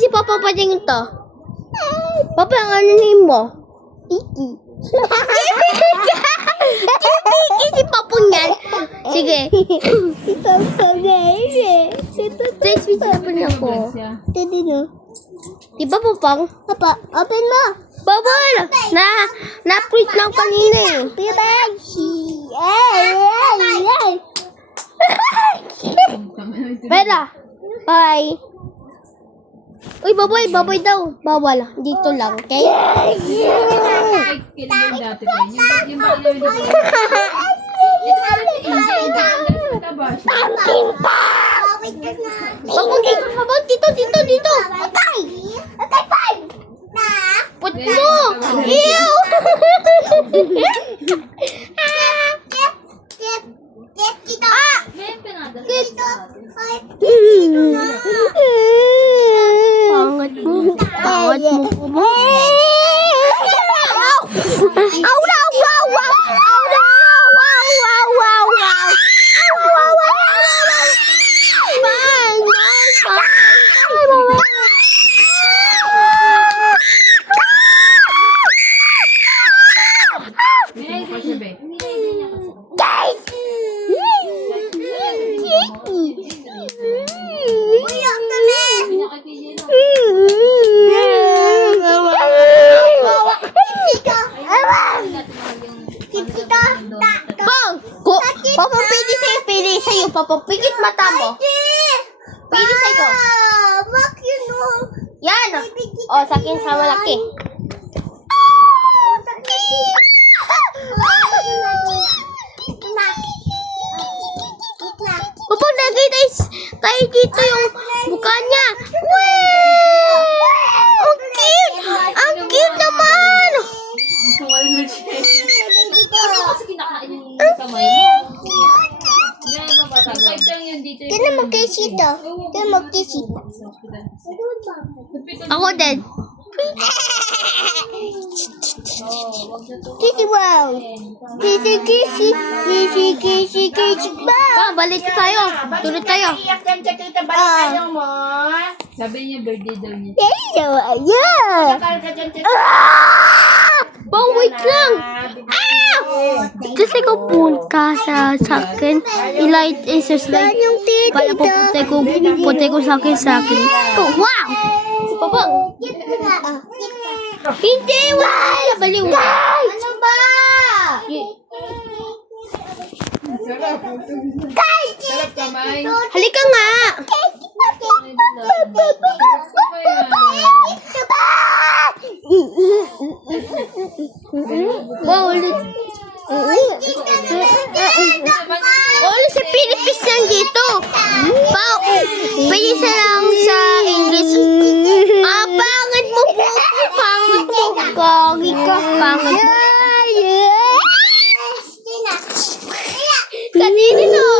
si Papa pa din to. Papa, ang ano name mo? Tiki. Tiki si Papa niyan. Sige. Si Papa guys. Tres pizza pa niya ko. Tadi no. Di ba Papang? Papa, open mo. Bawal. Na-print lang kanina eh. Pera. Bye. Uy, baboy daw. Bawal. Dito lang, okay? Babag, dito. Okay, put mo. Ew. Pangat mo. Papa, pili sa'yo. Papa, pigit mata mo. Pili sa'yo. Yan. O, sa akin sa malaki. Papa, nakita tayo dito yung mukha niya. Ang cute! Ang cute naman! Tinan mo kisito. Ako din. Kisi wow. Kisi wow. Balik tayo. Tulad tayo. Sabi niya birthday daw niya. Bang, wait lang. Kasi ko punta sa akin. I-light and subscribe. Para pupunta ko sa akin. Wow! Papang. Hindi, wala. Baliw. Ano ba? Sarap kamay. Halika nga. Wow, ulit. Ulit sa Philippines lang dito. Pwede sa lang sa English. Pangit mo po. Pangit mo. Kagi ka. Pangit mo. Kanina no.